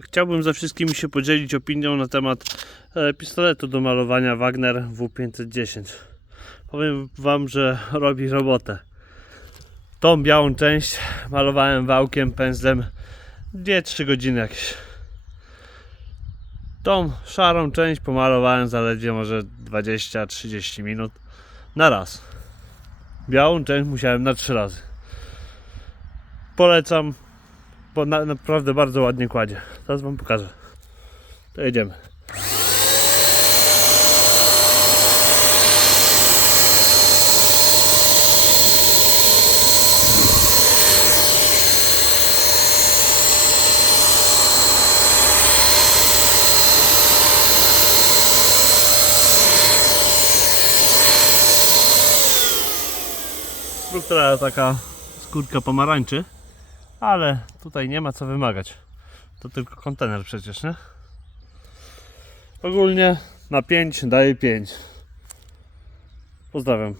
Chciałbym ze wszystkimi się podzielić opinią na temat e, pistoletu do malowania Wagner W510. Powiem Wam, że robi robotę. Tą białą część malowałem wałkiem, pędzlem 2-3 godziny jakieś. Tą szarą część pomalowałem zaledwie może 20-30 minut na raz. Białą część musiałem na 3 razy. Polecam, bo na, naprawdę bardzo ładnie kładzie. Teraz Wam pokażę. To jedziemy. Struktura taka skórka pomarańczy, ale tutaj nie ma co wymagać. To tylko kontener przecież, nie? Ogólnie na 5 daje 5. Pozdrawiam.